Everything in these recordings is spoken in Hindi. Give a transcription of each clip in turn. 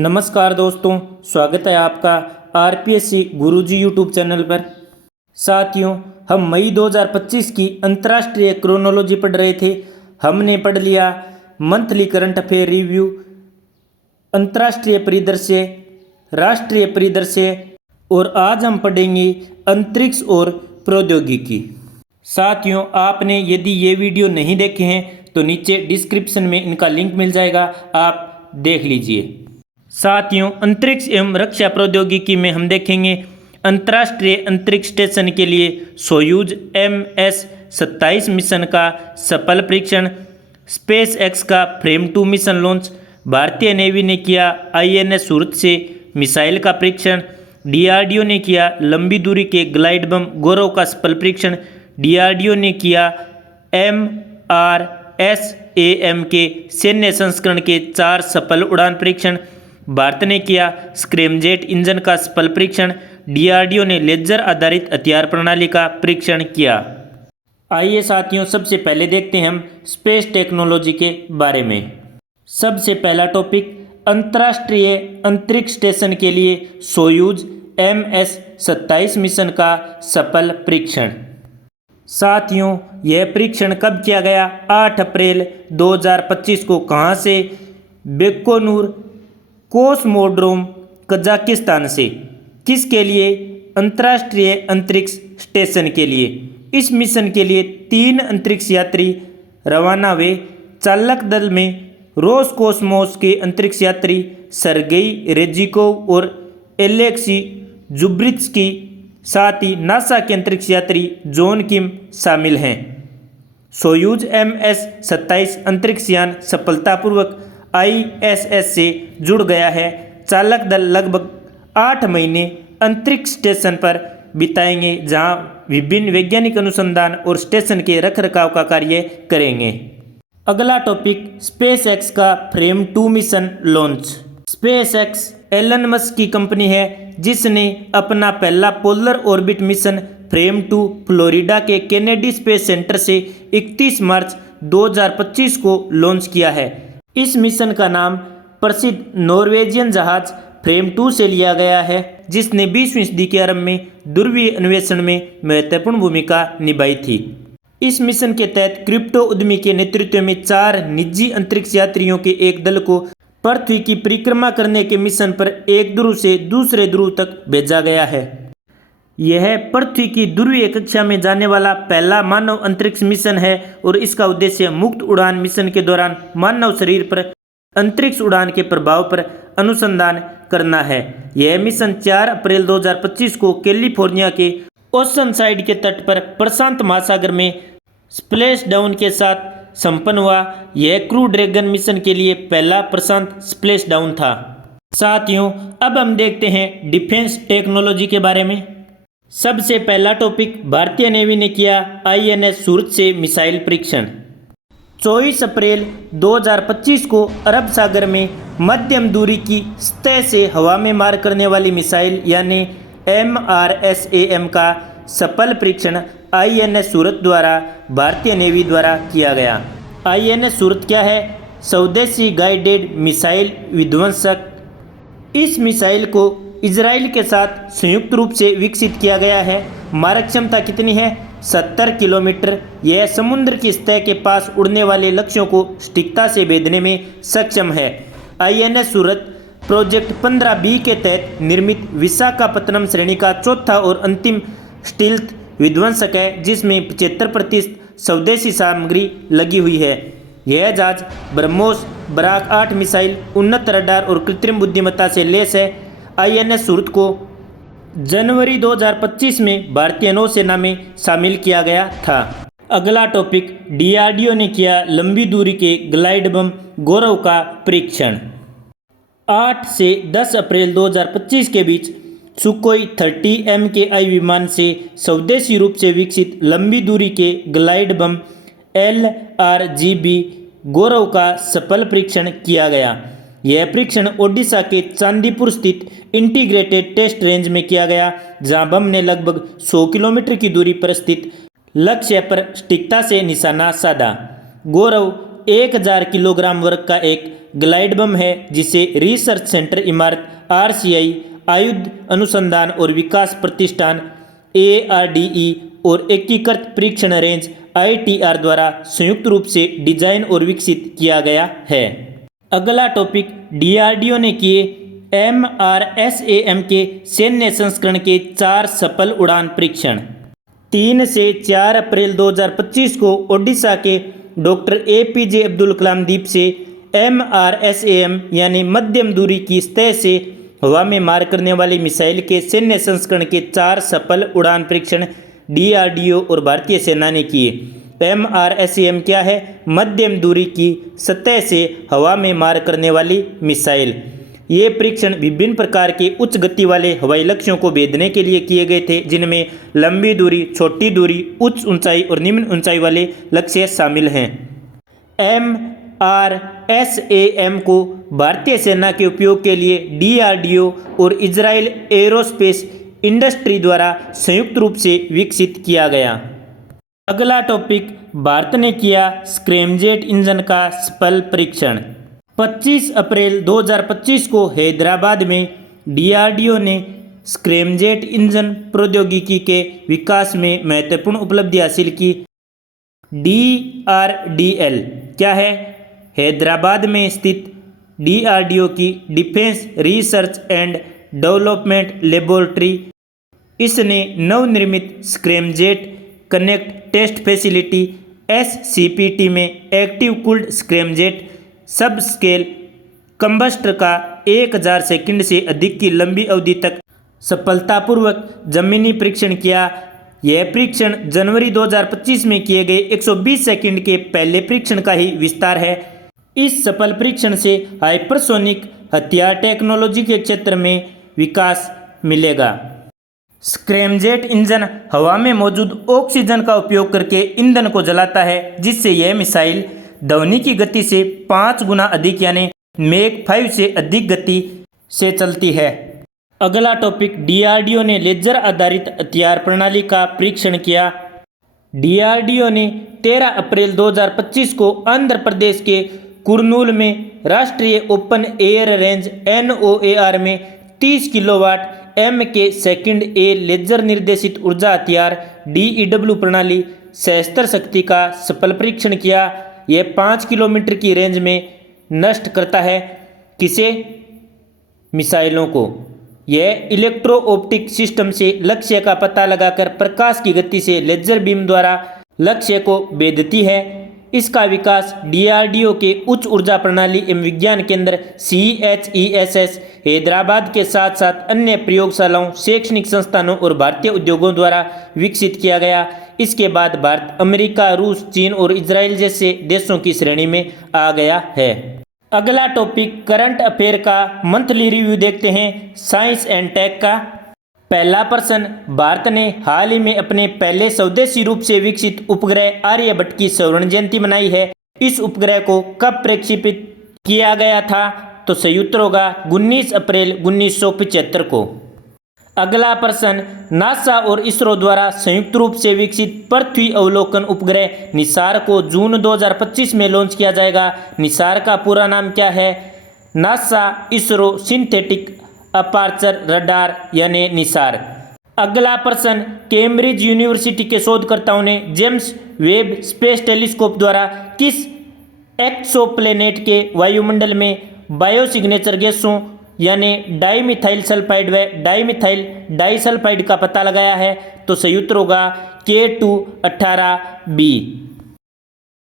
नमस्कार दोस्तों, स्वागत है आपका आरपीएससी गुरुजी यूट्यूब चैनल पर। साथियों, हम मई 2025 की अंतर्राष्ट्रीय क्रोनोलॉजी पढ़ रहे थे। हमने पढ़ लिया मंथली करंट अफेयर रिव्यू, अंतर्राष्ट्रीय परिदृश्य, राष्ट्रीय परिदृश्य और आज हम पढ़ेंगे अंतरिक्ष और प्रौद्योगिकी। साथियों, आपने यदि ये वीडियो नहीं देखे हैं तो नीचे डिस्क्रिप्शन में इनका लिंक मिल जाएगा, आप देख लीजिए। साथियों, अंतरिक्ष एवं रक्षा प्रौद्योगिकी में हम देखेंगे अंतर्राष्ट्रीय अंतरिक्ष स्टेशन के लिए सोयूज MS-27 मिशन का सफल परीक्षण, स्पेस एक्स का फ्रेम 2 मिशन लॉन्च, भारतीय नेवी ने किया INS सूरत से मिसाइल का परीक्षण, DRDO ने किया लंबी दूरी के ग्लाइड बम गौरव का सफल परीक्षण, DRDO ने किया MRSAM के सैन्य संस्करण के 4 सफल उड़ान परीक्षण, भारत ने किया स्क्रैमजेट इंजन का सफल परीक्षण, DRDO ने लेजर आधारित हथियार प्रणाली का परीक्षण किया। आइए साथियों, सबसे पहले देखते हैं हम स्पेस टेक्नोलॉजी के बारे में। सबसे पहला टॉपिक, अंतर्राष्ट्रीय अंतरिक्ष स्टेशन के लिए सोयूज MS-27 मिशन का सफल परीक्षण। साथियों, यह परीक्षण कब किया गया? 8 अप्रैल 2025 को। कहाँ से? बेकोनूर कोसमोड्रोम, कजाकिस्तान से। किसके लिए? अंतर्राष्ट्रीय अंतरिक्ष स्टेशन के लिए। इस मिशन के लिए 3 अंतरिक्ष यात्री रवाना हुए। चालक दल में रोसकोसमोस के अंतरिक्ष यात्री सर्गेई रेजिकोव और एलेक्सी जुब्रित्स्की, साथ ही नासा के अंतरिक्ष यात्री जॉन किम शामिल हैं। सोयूज MS-27 अंतरिक्ष यान सफलतापूर्वक ISS से जुड़ गया है। चालक दल लगभग 8 महीने अंतरिक्ष स्टेशन पर बिताएंगे, जहां विभिन्न वैज्ञानिक अनुसंधान और स्टेशन के रखरखाव का कार्य करेंगे। अगला टॉपिक, स्पेस एक्स का Fram 2 mission launch. SpaceX Elon Musk की कंपनी है, जिसने अपना पहला polar orbit mission Fram 2 Florida के केनेडी स्पेस सेंटर से 31 मार्च 2025 को लॉन्च किया है। इस मिशन का नाम प्रसिद्ध नॉर्वेजियन जहाज फ्रेम 2 से लिया गया है, जिसने 20वीं सदी के आरंभ में ध्रुवीय अन्वेषण में महत्वपूर्ण भूमिका निभाई थी। इस मिशन के तहत क्रिप्टो उद्यमी के नेतृत्व में 4 निजी अंतरिक्ष यात्रियों के एक दल को पृथ्वी की परिक्रमा करने के मिशन पर एक ध्रुव से दूसरे ध्रुव तक भेजा गया है। यह पृथ्वी की ध्रुवीय कक्षा में जाने वाला पहला मानव अंतरिक्ष मिशन है और इसका उद्देश्य मुक्त उड़ान मिशन के दौरान मानव शरीर पर अंतरिक्ष उड़ान के प्रभाव पर अनुसंधान करना है। यह मिशन 4 अप्रैल 2025 को कैलिफोर्निया के ओशनसाइड के तट पर प्रशांत महासागर में स्प्लैश डाउन के साथ संपन्न हुआ। यह क्रू ड्रैगन मिशन के लिए पहला प्रशांत स्प्लैश डाउन था। साथियों, अब हम देखते हैं डिफेंस टेक्नोलॉजी के बारे में। सबसे पहला टॉपिक, भारतीय नेवी ने किया INS सूरत से मिसाइल परीक्षण। 24 अप्रैल 2025 को अरब सागर में मध्यम दूरी की सतह से हवा में मार करने वाली मिसाइल यानी MRSAM का सफल परीक्षण INS सूरत द्वारा भारतीय नेवी द्वारा किया गया। INS सूरत क्या है? स्वदेशी गाइडेड मिसाइल विध्वंसक। इस मिसाइल को इजराइल के साथ संयुक्त रूप से विकसित किया गया है। मारक क्षमता कितनी है? 70 किलोमीटर। यह समुद्र की सतह के पास उड़ने वाले लक्ष्यों को सटीकता से भेदने में सक्षम है। INS सूरत प्रोजेक्ट 15B के तहत निर्मित विशाखापत्तनम श्रेणी का चौथा और अंतिम स्टील्थ विध्वंसक है, जिसमें 75% स्वदेशी सामग्री लगी हुई है। यह जहाज ब्रह्मोस बराक 8 मिसाइल, उन्नत रडार और कृत्रिम बुद्धिमत्ता से लैस है। INS सूरत को जनवरी 2025 में भारतीय नौसेना में शामिल किया गया था। अगला टॉपिक, DRDO ने किया लंबी दूरी के ग्लाइड बम गौरव का परीक्षण। 8 से 10 अप्रैल 2025 के बीच सुकोई 30 MKI विमान से स्वदेशी रूप से विकसित लंबी दूरी के ग्लाइड बम LRGB गौरव का सफल परीक्षण किया गया। यह परीक्षण ओडिशा के चांदीपुर स्थित इंटीग्रेटेड टेस्ट रेंज में किया गया, जहां बम ने लगभग 100 किलोमीटर की दूरी पर स्थित लक्ष्य पर सटीकता से निशाना साधा। गौरव 1000 किलोग्राम वर्ग का एक ग्लाइड बम है जिसे रिसर्च सेंटर इमारत RCI, आयुध अनुसंधान और विकास प्रतिष्ठान ARDE और एकीकृत परीक्षण रेंज ITR द्वारा संयुक्त रूप से डिजाइन और विकसित किया गया है। अगला टॉपिक, DRDO ने किए MRSAM के सैन्य संस्करण के 4 सफल उड़ान परीक्षण। 3 से 4 अप्रैल 2025 को ओडिशा के डॉक्टर APJ अब्दुल कलाम द्वीप से MRSAM यानी मध्यम दूरी की सतह से हवा में मार करने वाली मिसाइल के सैन्य संस्करण के 4 सफल उड़ान परीक्षण DRDO और भारतीय सेना ने किए। MRSAM क्या है? मध्यम दूरी की सतह से हवा में मार करने वाली मिसाइल। ये परीक्षण विभिन्न प्रकार के उच्च गति वाले हवाई लक्ष्यों को भेदने के लिए किए गए थे, जिनमें लंबी दूरी, छोटी दूरी, उच्च ऊंचाई और निम्न ऊंचाई वाले लक्ष्य शामिल हैं। MRSAM को भारतीय सेना के उपयोग के लिए DRDO और इजराइल एरोस्पेस इंडस्ट्री द्वारा संयुक्त रूप से विकसित किया गया। अगला टॉपिक, भारत ने किया स्क्रैमजेट इंजन का सफल परीक्षण। 25 अप्रैल 2025 को हैदराबाद में DRDO ने स्क्रैमजेट इंजन प्रौद्योगिकी के विकास में महत्वपूर्ण उपलब्धि हासिल की। DRDL क्या है? हैदराबाद में स्थित DRDO की defence research and development laboratory. इसने नवनिर्मित scramjet connect test facility SCPT में active cooled scramjet sub scale combustor का 1000 सेकंड से अधिक की लंबी अवधि तक सफलतापूर्वक जमीनी परीक्षण किया। यह परीक्षण जनवरी 2025 में किए गए 120 सेकंड के पहले परीक्षण का ही विस्तार है। इस सफल परीक्षण से हाइपरसोनिक हथियार टेक्नोलॉजी के क्षेत्र में विकास मिलेगा। स्क्रैमजेट इंजन हवा में मौजूद ऑक्सीजन का उपयोग करके ईंधन को जलाता है, जिससे यह मिसाइल ध्वनि की गति से 5 गुना अधिक यानी मैक 5 से अधिक गति से चलती है। अगला टॉपिक, DRDO ने लेजर आधारित हथियार प्रणाली का परीक्षण किया। DRDO ने 13 अप्रैल 2025 को आंध्र प्रदेश के कुर्नूल में राष्ट्रीय ओपन एयर रेंज NOAR में 30 किलोवाट MK2A लेजर निर्देशित ऊर्जा हथियार DEW प्रणाली सहस्त्र शक्ति का सफल परीक्षण किया। यह 5 किलोमीटर की रेंज में नष्ट करता है। किसे? मिसाइलों को। यह इलेक्ट्रो ऑप्टिक सिस्टम से लक्ष्य का पता लगाकर प्रकाश की गति से लेजर बीम द्वारा लक्ष्य को भेदती है। इसका विकास DRDO के उच्च ऊर्जा प्रणाली एवं विज्ञान केंद्र CHESS हैदराबाद के साथ साथ अन्य प्रयोगशालाओं, शैक्षणिक संस्थानों और भारतीय उद्योगों द्वारा विकसित किया गया। इसके बाद भारत अमेरिका, रूस, चीन और इजराइल जैसे देशों की श्रेणी में आ गया है। अगला टॉपिक, करंट अफेयर का मंथली रिव्यू देखते हैं साइंस एंड टेक का। पहला प्रश्न, भारत ने हाल ही में अपने पहले स्वदेशी रूप से विकसित उपग्रह आर्यभट्ट की स्वर्ण जयंती मनाई है। इस उपग्रह को कब प्रक्षेपित किया गया था? तो सही उत्तर होगा 19 अप्रैल 1975 को। अगला प्रश्न, नासा और इसरो द्वारा संयुक्त रूप से विकसित पृथ्वी अवलोकन उपग्रह निसार को जून 2025 में लॉन्च किया जाएगा। निसार का पूरा नाम क्या है? NASA ISRO synthetic aperture radar यानी निसार। अगला प्रश्न, कैम्ब्रिज यूनिवर्सिटी के शोधकर्ताओं ने जेम्स वेब स्पेस टेलीस्कोप द्वारा किस एक्सोप्लैनेट के वायुमंडल में बायोसिग्नेचर गैसों यानी डाइमिथाइल सल्फाइड व डाइमिथाइल डाइसल्फाइड का पता लगाया है? तो सही उत्तर होगा K218b।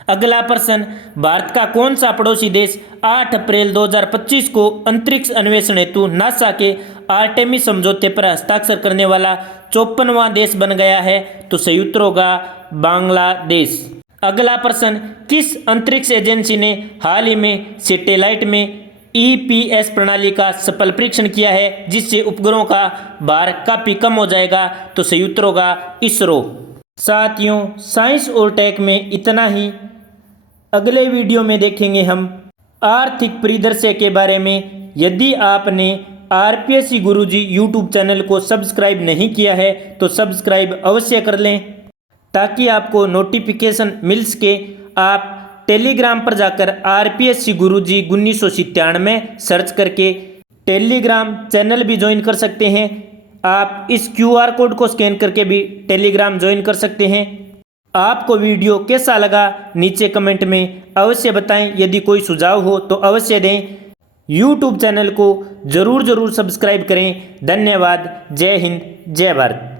अगला प्रश्न, भारत का कौन सा पड़ोसी देश 8 अप्रैल 2025 को अंतरिक्ष अन्वेषण हेतु नासा के आर्टेमिस समझौते पर हस्ताक्षर करने वाला 54वां देश बन गया है? तो सही उत्तर होगा बांग्लादेश। अगला प्रश्न, किस अंतरिक्ष एजेंसी ने हाल ही में सैटेलाइट में EPS प्रणाली का सफल परीक्षण किया है, जिससे उपग्रहों का भार काफी कम हो जाएगा? तो सही उत्तर होगा इसरो। साथियों, साइंस और टेक में इतना ही। अगले वीडियो में देखेंगे हम आर्थिक परिदृश्य के बारे में। यदि आपने RPSC गुरुजी यूट्यूब चैनल को सब्सक्राइब नहीं किया है तो सब्सक्राइब अवश्य कर लें, ताकि आपको नोटिफिकेशन मिल सके। आप टेलीग्राम पर जाकर RPSC गुरुजी 1997 सर्च करके टेलीग्राम चैनल भी ज्वाइन कर सकते हैं। आप इस QR कोड को स्कैन करके भी टेलीग्राम ज्वाइन कर सकते हैं। आपको वीडियो कैसा लगा नीचे कमेंट में अवश्य बताएं। यदि कोई सुझाव हो तो अवश्य दें। YouTube चैनल को ज़रूर सब्सक्राइब करें। धन्यवाद। जय हिंद, जय भारत।